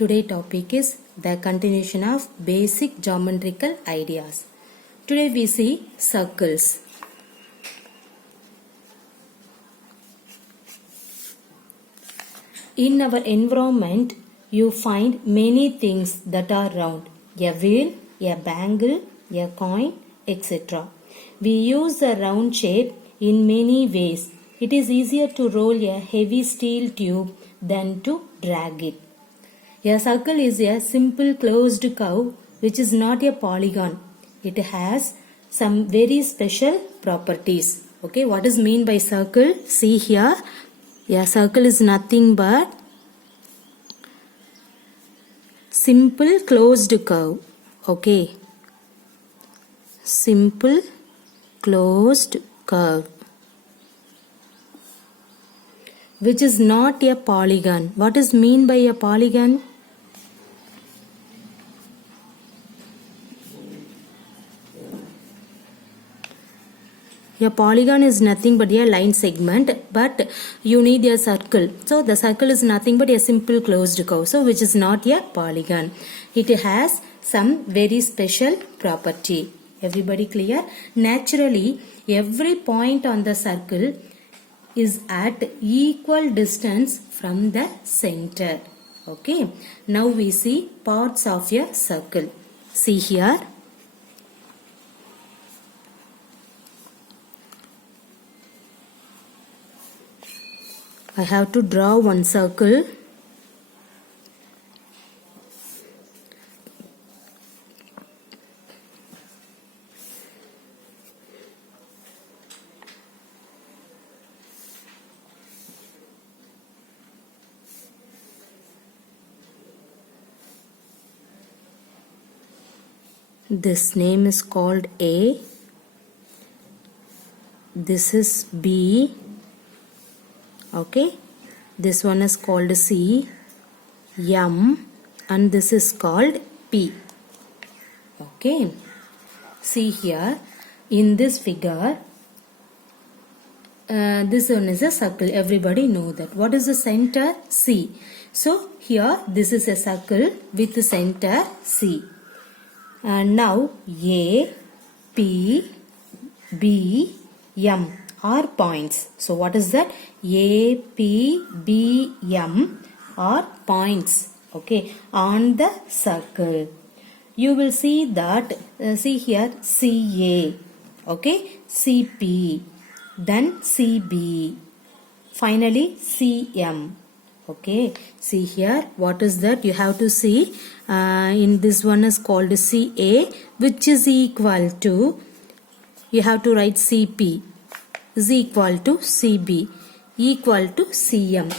Today topic is the continuation of basic geometrical ideas. Today we see circles. In our environment, you find many things that are round. A wheel, a bangle, a coin, etc. We use the round shape in many ways. It is easier to roll a heavy steel tube than to drag it. A circle is a simple closed curve which is not a polygon. It has some very special properties. Okay, what is mean by circle? See here, a circle is nothing but simple closed curve. Okay, simple closed curve which is not a polygon. What is mean by a polygon? A polygon is nothing but a line segment, but you need a circle. So the circle is nothing but a simple closed curve, so which is not a polygon. It has some very special property. Everybody clear? Naturally, every point on the circle is at equal distance from the center. Okay. Now we see parts of a circle. See here. I have to draw one circle. This name is called A. This is B. Okay, this one is called C, M, and this is called P. Okay, see here in this figure, this one is a circle. Everybody know that. What is the center? C. So here this is a circle with the center C. And now A, P, B, M are points. So what is that? A, P, B, M are points. Okay, on the circle. You will see that, see here, CA, okay, CP, then CB, finally CM. Okay, see here, what is that? You have to see, in this one is called CA, which is equal to, you have to write CP is equal to CB equal to CM,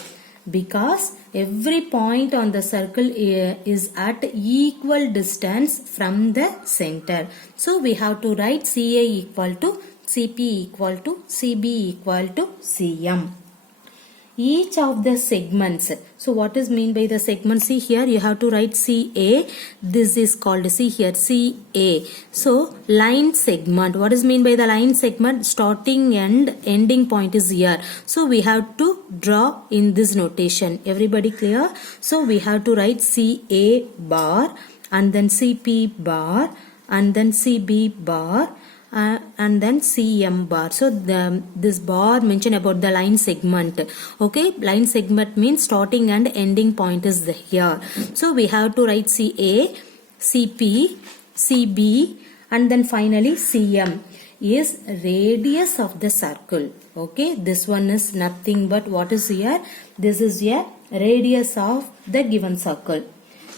because every point on the circle is at equal distance from the center. So we have to write CA equal to CP equal to CB equal to CM. Each of the segments. So what is mean by the segment? See here, you have to write CA. This is called, see here, CA. So line segment. What is mean by the line segment? Starting and ending point is here. So we have to draw in this notation. Everybody clear? So we have to write CA bar and then CP bar and then CB bar. And then CM bar. So this bar mention about the line segment. Okay, line segment means starting and ending point is here. So we have to write CA, CP, CB, and then finally CM is radius of the circle. Okay, this one is nothing but what is here? This is a radius of the given circle.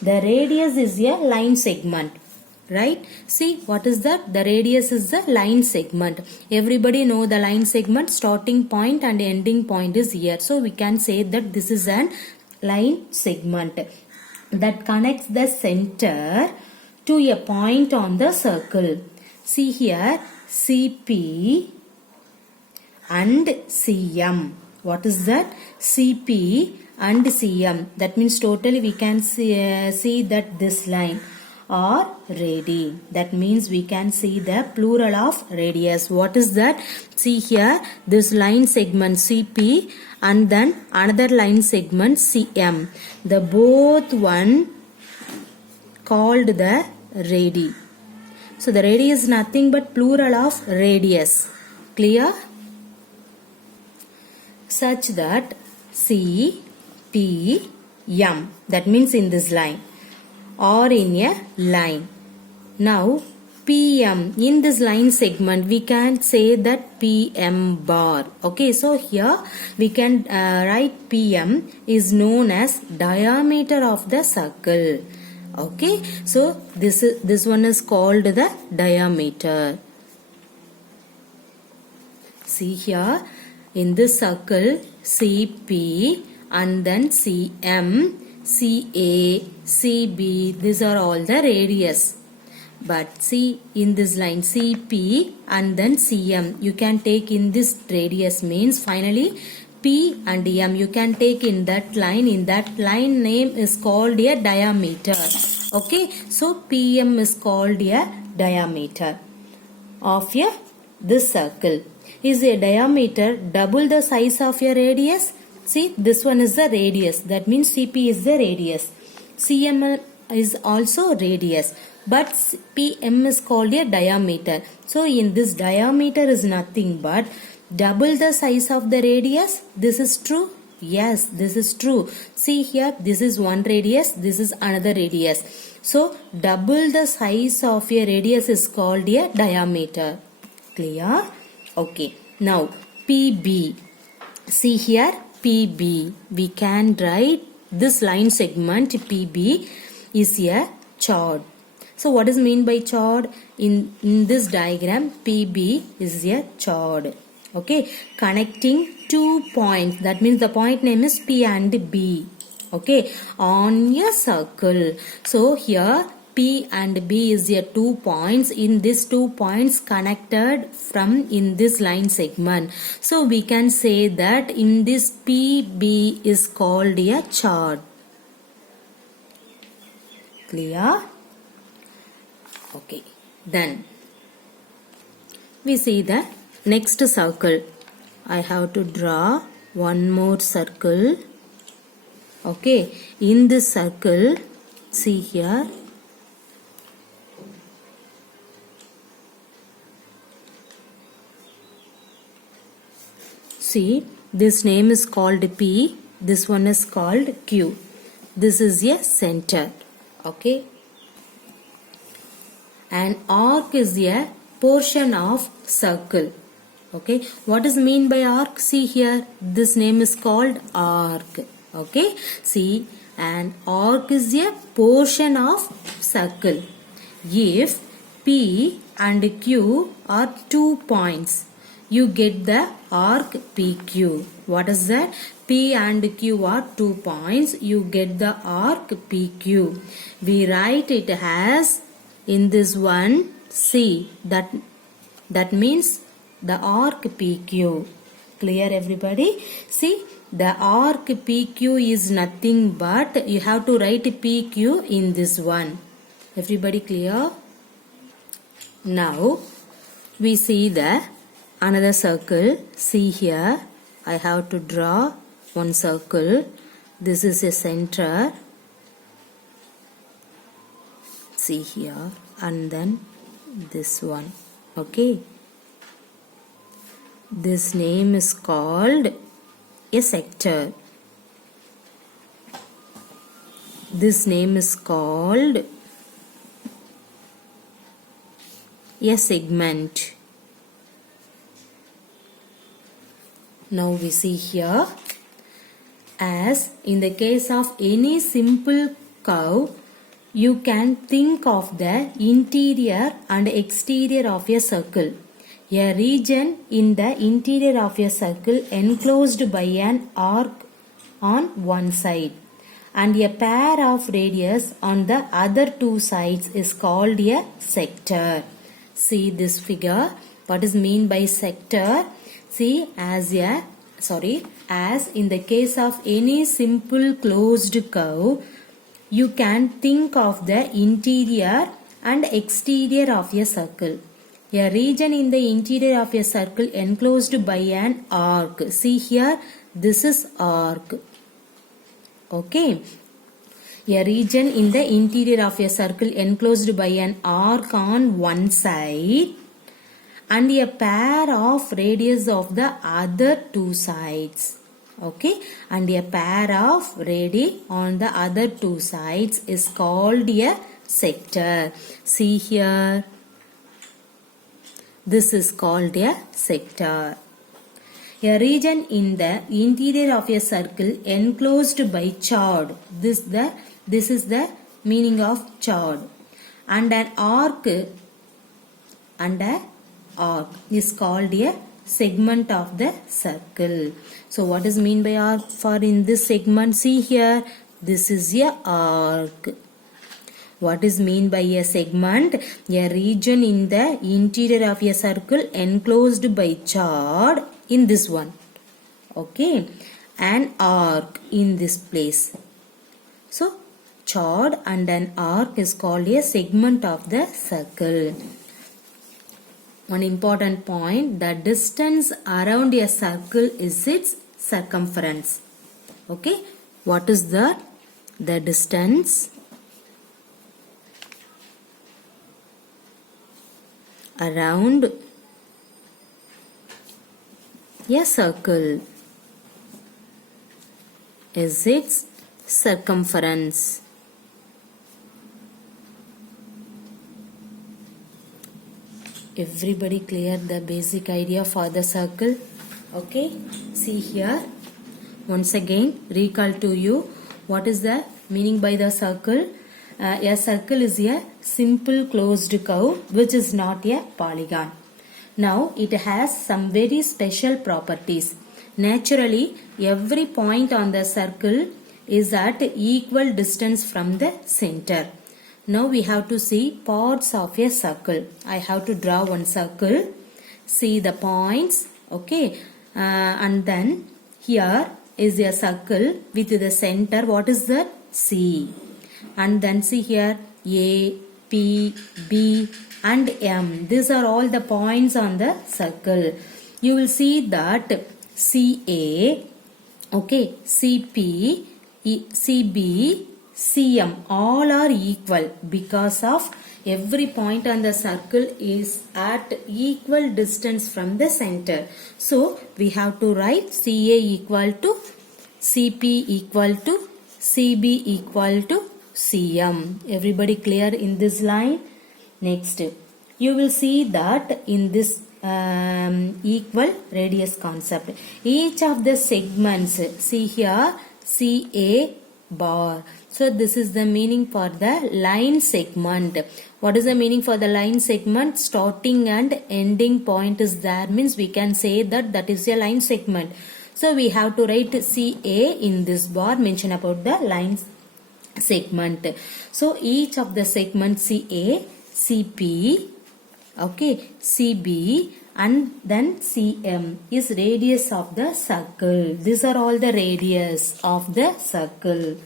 The radius is a line segment. Right? See, what is that? The radius is the line segment. Everybody know the line segment starting point and ending point is here. So we can say that this is an line segment that connects the center to a point on the circle. See here, CP and CM. What is that? CP and CM. That means totally we can see that this line. or radii. That means we can see the plural of radius. What is that? See here, this line segment CP and then another line segment CM. The both one called the radii. So the radii is nothing but plural of radius. Clear? Such that C, P, M, that means in this line or in a line. Now PM, in this line segment we can say that PM bar. Okay, so here we can write PM is known as diameter of the circle. Okay, so this one is called the diameter. See here, in this circle CP and then CM, CA, CB, these are all the radius. But see, in this line CP and then CM, you can take in this radius, means finally P and M you can take in that line. In that line name is called a diameter. Okay, so PM is called a diameter of this circle. Is a diameter double the size of your radius? See, this one is the radius. That means CP is the radius. CM is also radius. But PM is called a diameter. So, in this diameter is nothing but double the size of the radius. This is true? Yes, this is true. See here, this is one radius, this is another radius. So, double the size of a radius is called a diameter. Clear? Okay. Now, PB. See here, PB. We can write this line segment PB is a chord. So, what is mean by chord? In this diagram, PB is a chord. Okay, connecting two points. That means the point name is P and B. Okay, on a circle. So here P and B is a 2 points. In these 2 points connected from in this line segment. So we can say that in this PB is called a chord. Clear? Okay. Then we see the next circle. I have to draw one more circle. Okay, in this circle, see here, see, this name is called P, this one is called Q. This is a center. Okay, an arc is a portion of circle. Okay, what is mean by arc? See here, this name is called arc. Okay, see, an arc is a portion of circle. If P and Q are 2 points, you get the arc PQ. What is that? P and Q are 2 points, you get the arc PQ. We write it as in this one C. That means the arc PQ. Clear everybody? See, the arc PQ is nothing but you have to write PQ in this one. Everybody clear? Now we see the another circle. See here, I have to draw one circle. This is a center. See here, and then this one. Okay, this name is called a sector. This name is called a segment. Now we see here, as in the case of any simple curve, you can think of the interior and exterior of a circle. A region in the interior of a circle enclosed by an arc on one side and a pair of radius on the other two sides is called a sector. See this figure. What is mean by sector? See, as in the case of any simple closed curve, you can think of the interior and exterior of a circle. A region in the interior of a circle enclosed by an arc. See here, this is arc. Okay. A region in the interior of a circle enclosed by an arc on one side and a pair of radius of the other two sides. Okay, and a pair of radii on the other two sides is called a sector. See here, this is called a sector. A region in the interior of a circle enclosed by chord. This is the meaning of chord. And an arc is called a segment of the circle. So what is mean by arc for in this segment? See here, this is a arc. What is mean by a segment? A region in the interior of a circle enclosed by chord in this one. Okay, an arc in this place. So chord and an arc is called a segment of the circle. One important point, the distance around a circle is its circumference. Okay, what is that? The distance around a circle is its circumference. Everybody clear the basic idea for the circle? Okay, see here, once again recall to you what is the meaning by the circle. A circle is a simple closed curve which is not a polygon. Now it has some very special properties. Naturally, every point on the circle is at equal distance from the center. Now we have to see parts of a circle. I have to draw one circle. See the points. Okay. And then here is a circle with the center. What is that? C. And then see here A, P, B and M. These are all the points on the circle. You will see that CA, okay, CP, CB, CM all are equal because of every point on the circle is at equal distance from the center. So we have to write CA equal to CP equal to CB equal to CM. Everybody clear in this line? Next, you will see that in this equal radius concept, each of the segments, see here CA bar. So this is the meaning for the line segment. What is the meaning for the line segment? Starting and ending point is there, means we can say that that is a line segment. So we have to write CA in this bar, mention about the line segment. So each of the segments CA, CP, okay, CB and then CM is radius of the circle. These are all the radius of the circle.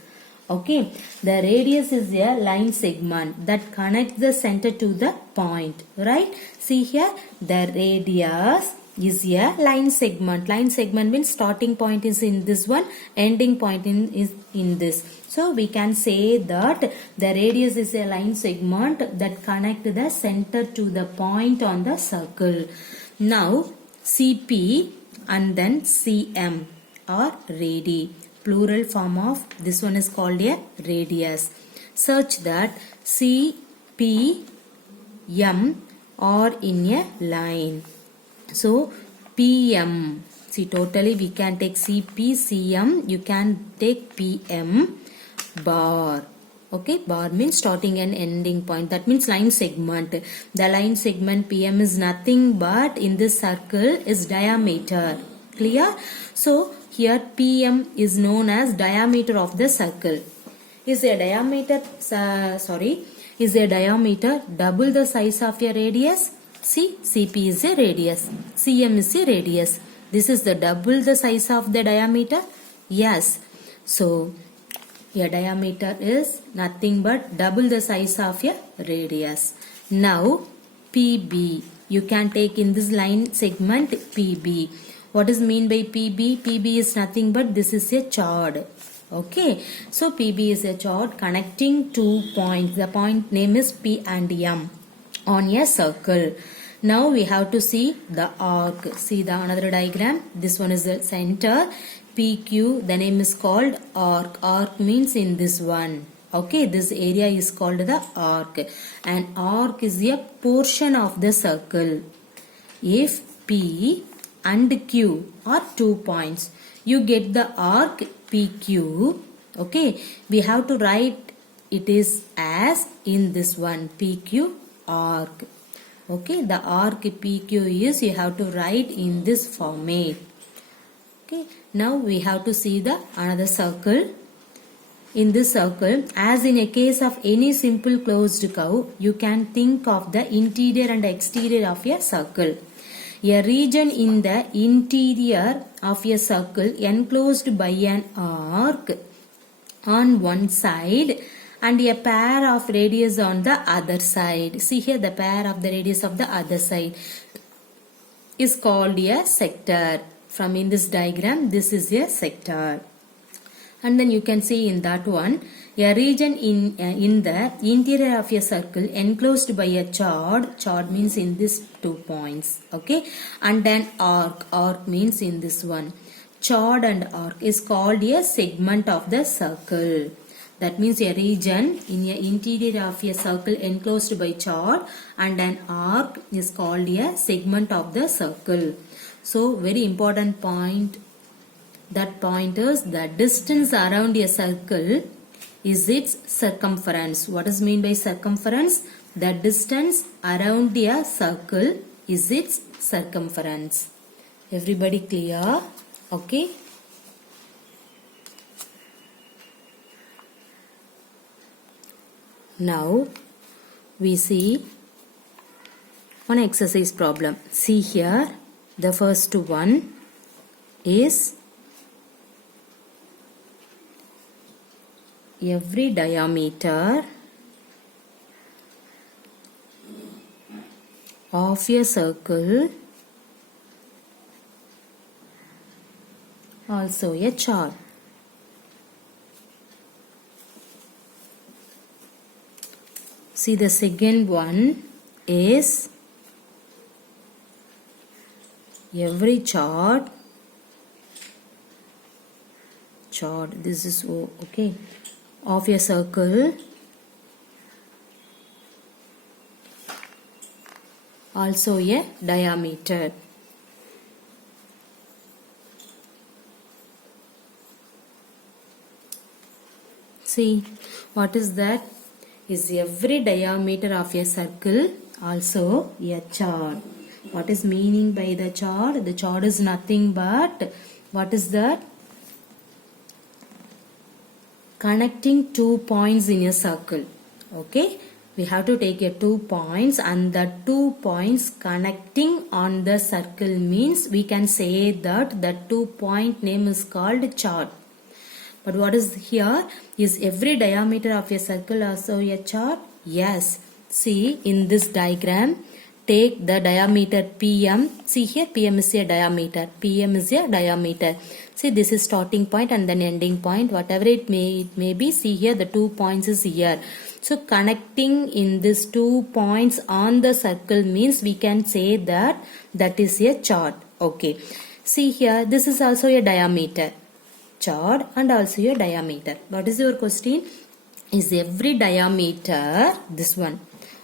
Okay, the radius is a line segment that connects the center to the point, right? See here, the radius is a line segment. Line segment means starting point is in this one, ending point is in this. So we can say that the radius is a line segment that connects the center to the point on the circle. Now CP and then CM are radii. Plural form of this one is called a radius, such that CP, M are in a line. So PM, see totally we can take CP, CM, you can take PM bar. Okay, bar means starting and ending point. That means line segment. The line segment PM is nothing but in this circle is diameter. Clear? So here PM is known as diameter of the circle. Is a diameter double the size of a radius? See, CP is a radius, CM is a radius. This is the double the size of the diameter? Yes. So A diameter is nothing but double the size of a radius. Now PB. You can take in this line segment PB. What is mean by PB? PB is nothing but this is a chord. Okay. So PB is a chord connecting two points. The point name is P and M on a circle. Now we have to see the arc. See the another diagram. This one is the center. PQ, the name is called arc. Arc means in this one. Okay, this area is called the arc. And arc is a portion of the circle. If P and Q are 2 points, you get the arc PQ. Okay, we have to write it is as in this one PQ arc. Okay, the arc PQ is you have to write in this format. Okay, now we have to see the another circle. In this circle, as in a case of any simple closed curve, you can think of the interior and exterior of a circle. A region in the interior of a circle enclosed by an arc on one side and a pair of radius on the other side. See here, the pair of the radius of the other side is called a sector. From in this diagram, this is a sector. And then you can see in that one, a region in the interior of a circle enclosed by a chord. Chord means in this 2 points. Okay. And then arc. Arc means in this one. Chord and arc is called a segment of the circle. That means a region in the interior of a circle enclosed by chord and an arc is called a segment of the circle. So very important point. That point is the distance around a circle is its circumference. What is mean by circumference? The distance around a circle is its circumference. Everybody clear? Okay. Now we see one exercise problem. See here, the first one is every diameter of a circle, also a chord. See, the second one is every chord, this is O, okay, of a circle, also a diameter. See, what is that? Is every diameter of a circle also a chord. What is meaning by the chord? The chord is nothing but, what is that? Connecting 2 points in a circle. Okay, we have to take a 2 points and the 2 points connecting on the circle means we can say that the 2 point name is called chord. But what is here? Is every diameter of a circle also a chord? Yes. See, in this diagram, take the diameter PM. See here, PM is a diameter. PM is a diameter. See, this is starting point and then ending point. Whatever it may be. See here, the 2 points is here. So, connecting in these 2 points on the circle means we can say that that is a chord. Okay. See here, this is also a diameter. Chord and also a diameter. What is your question? Is every diameter, this one,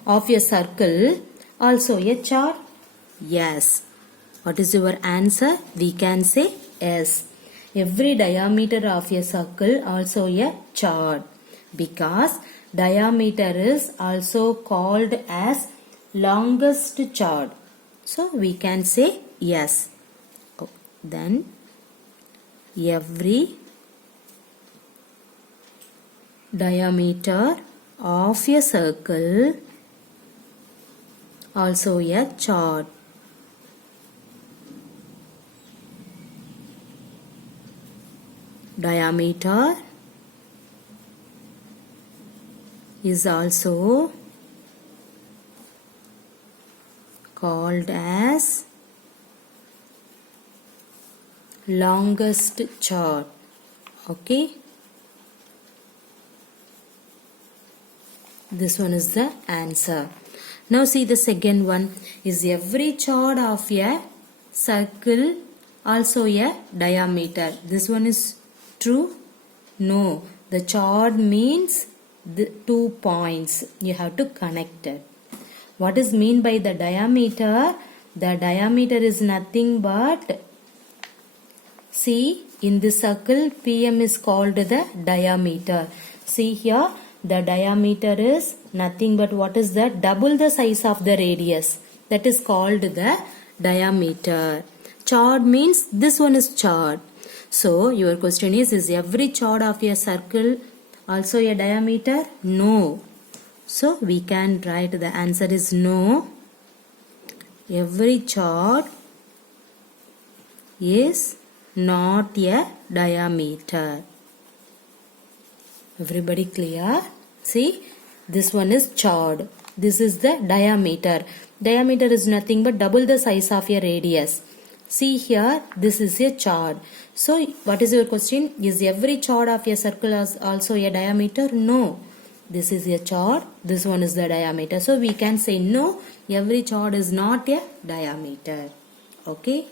of a circle also a chord? Yes. What is your answer? We can say yes. Every diameter of a circle also a chord, because diameter is also called as longest chord. So we can say yes. Then every diameter of a circle also a chord. Diameter is also called as longest chord. Okay, this one is the answer. Now see the second one. Is every chord of a circle also a diameter? This one is true? No. The chord means the 2 points. You have to connect it. What is mean by the diameter? The diameter is nothing but, see, in this circle PM is called the diameter. See here, the diameter is nothing but what is that? Double the size of the radius. That is called the diameter. Chord means this one is chord. So your question is every chord of a circle also a diameter? No. So we can write the answer is no. Every chord is not a diameter. Everybody clear? See, this one is chord. This is the diameter. Diameter is nothing but double the size of a radius. See here, this is a chord. So, what is your question? Is every chord of a circle also a diameter? No. This is a chord. This one is the diameter. So, we can say no, every chord is not a diameter. Okay.